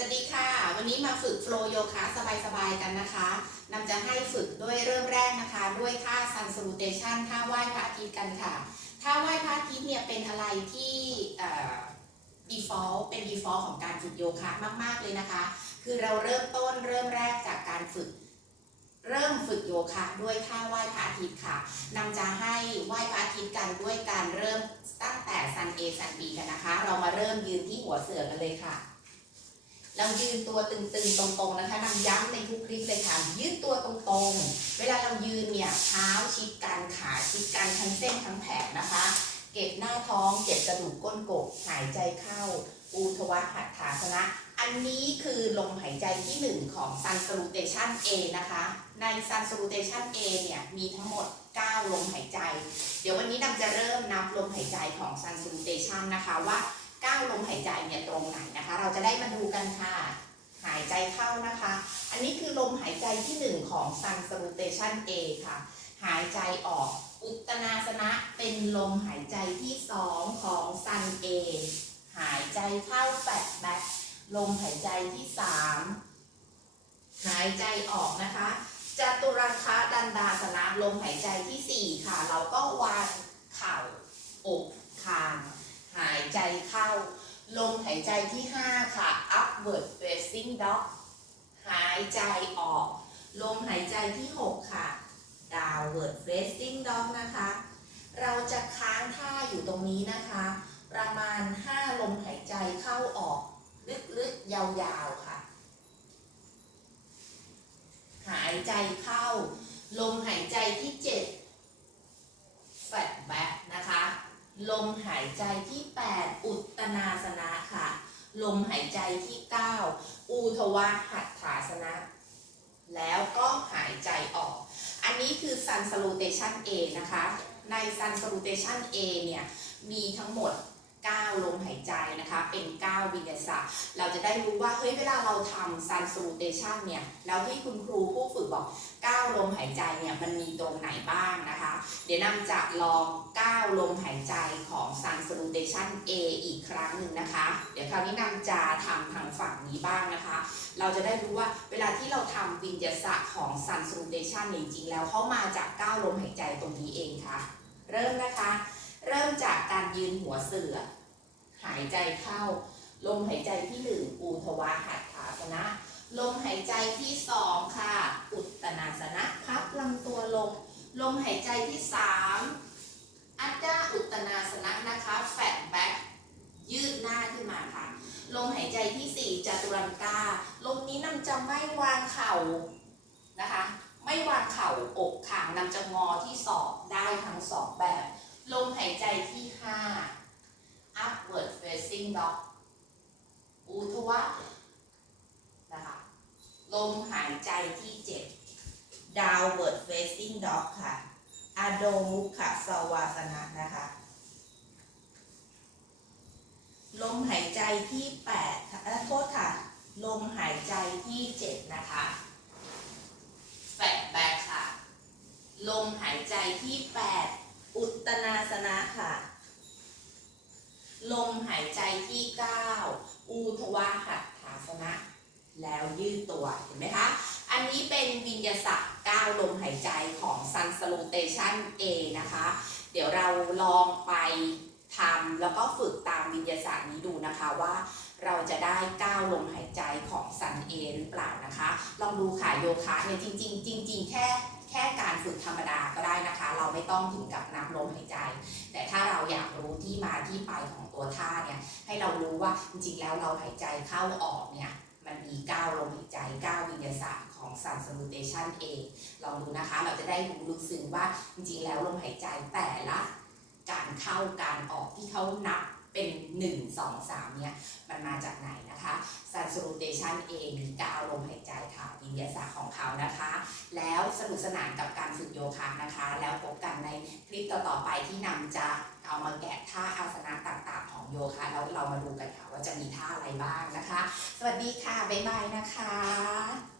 วัสดีค่ะ วันนี้มาฝึกโฟลโยคะสบายๆกันนะคะนำจะให้ฝึกด้วยเริ่มแรกนะคะ ด้วยท่า Sun Salutation ท่าไหว้พระอาทิตย์กันค่ะท่าไหว้พระอาทิตย์เนี่ยเป็นอะไรที่ default เป็น default ของการฝึกโยคะมากๆเลยนะคะ คือเราเริ่มต้นเริ่มแรกจากการฝึก เริ่มฝึกโยคะด้วยท่าไหว้พระอาทิตย์ค่ะนำจะให้ไหว้พระอาทิตย์กันด้วยการเริ่มตั้งแต่ Sun A Sun B กันนะคะ เรามาเริ่มยืนที่หัวเสือกันเลยค่ะ เรายืนตัวตึงๆตรงๆนะคะนำย้ำในทุกคลิปเลยค่ะ ยืดตัวตรงๆ เวลาเรายืนเนี่ยเท้าชิดกันขาชิดกันทั้งเส้นทั้งแผงนะคะ เก็บหน้าท้องเก็บกระดูกก้นกบหายใจเข้าอูทวหัตถาสนะ อันนี้คือลมหายใจที่ 1 ของ Sun Salutation A นะคะ ใน Sun Salutation A เนี่ยมีทั้งหมด 9 ลมหายใจ เดี๋ยววันนี้นำจะเริ่มนับลมหายใจของ Sun Salutation นะคะว่า 9ลมหายใจเนี่ยตรงไหนนะคะ เราจะได้มาดูกันค่ะ หายใจเข้านะคะ อันนี้คือลมหายใจที่ 1 ของ Sun Salutation A ค่ะ หายใจออกอุตนาสนะเป็นลมหายใจที่ 2 ของ Sun A หายใจเข้าแปดแบกลมหายใจที่ 3 หายใจออกนะคะจตุรังคะดันดาสนะลมหายใจที่ 4 ค่ะ เราก็วางเข่าอกคาง หายใจเข้า ลมหายใจที่ 5 ค่ะ upward facing dog หายใจออก ลมหายใจที่ 6 ค่ะ downward facing dog นะคะ เราจะค้างท่าอยู่ตรงนี้นะคะ ประมาณ 5 ลมหายใจเข้าออก ลึกๆ ยาวๆ ค่ะ หายใจเข้า ลมหายใจที่ 7 แฟตแบ็กนะคะ ลมหายใจที่ 8 อุตนาสนะค่ะ ลมหายใจที่ 9 อูทวะหัตถาสนะ แล้วก็หายใจออก อันนี้คือ Sun Salutation A นะคะ ใน Sun Salutation A เนี่ย มีทั้งหมด 9ลมหายใจนะคะ เป็น9วิญญาสะเราจะได้รู้ว่าเฮ้ยเวลาเราทำ Sun Salutation เนี่ยแล้วที่คุณครูผู้ฝึกบอก9ลมหายใจเนี่ยมันมีตรงไหนบ้างนะคะ เดี๋ยวนำจะลอง9ลมหายใจของ Sun Salutation A อีกครั้งหนึ่งนะคะ เดี๋ยวคราวนี้นำจะทำทางฝั่งนี้บ้างนะคะ เราจะได้รู้ว่าเวลาที่เราทำวิญญาสะของ Sun Salutation เนี่ยจริงๆแล้วเขามาจาก9ลมหายใจตรงนี้เองค่ะ เริ่มนะคะ เริ่มจากการยืนหัวเสือ หายใจเข้า ลมหายใจที่หนึ่งอูทวาหัตถาสนะ ลมหายใจที่สองค่ะ อุตตนาสนะพับลำตัวลง ลมหายใจที่สามอัจจาอุตตนาสนะนะคะแฟตแบ็กยืดหน้าขึ้นมาค่ะ ลมหายใจที่สี่จตุรังกา ลมนี้นำจะไม่วางเข่านะคะ ไม่วางเข่าอกขางนำจะงอที่ศอกได้ทั้งสองแบบ ลมหายใจที่ 5 upward facing dog อูทวะนะคะลมหายใจที่ 7 downward facing dog ค่ะอโดมุขสวาสนะนะคะลมหายใจที่8ค่ะโทษค่ะ ลมหายใจที่ 7 นะคะแฟตแบ็คค่ะ ลมหายใจที่ 8 อุตนาสนะค่ะ ลมหายใจที่9อูทวาหัตถาสนะ แล้วยืดตัว เห็นไหมคะ อันนี้เป็นวิญญาสัก9ลมหายใจของ Sun Salutation A นะคะ เดี๋ยวเราลองไปทำแล้วก็ฝึกตามวิญญาศาสตร์นี้ดูนะคะว่า เราจะได้9ลมหายใจของ Sun A หรือเปล่านะคะ ลองดูค่ะโยคะเนี่ยจริง ๆ จริง ๆ แค่แค่การฝึกธรรมดาก็ได้นะคะ เราไม่ต้องถึงกับนับลมหายใจ แต่ถ้าเราอยากรู้ที่มาที่ไปของตัวท่าเนี่ยให้เรารู้ว่าจริงๆแล้วเราหายใจเข้าออกเนี่ยมันมี9ลมหายใจ9วิญญาศาสตร์ของ Sun Salutation A ลองดูนะคะเราจะได้รู้ลึกซึ้งว่าจริงๆแล้วลมหายใจแต่ละ การเข้าการออกที่เขานับ เป็น 1 2 3เนี่ยมันมาจากไหนนะคะ Sun Salutation A มี9ลมหายใจค่ะวิญญาศาสตร์ของเขานะคะ แล้วสนุกสนานกับการฝึกโยคะนะคะ แล้วพบกันในคลิปต่อๆไปที่นำจะเอามาแกะท่าอาสนะต่างๆ ของโยคะแล้วเรามาดูกันค่ะว่าจะมีท่าอะไรบ้างนะคะ สวัสดีค่ะ บ๊ายบายนะคะ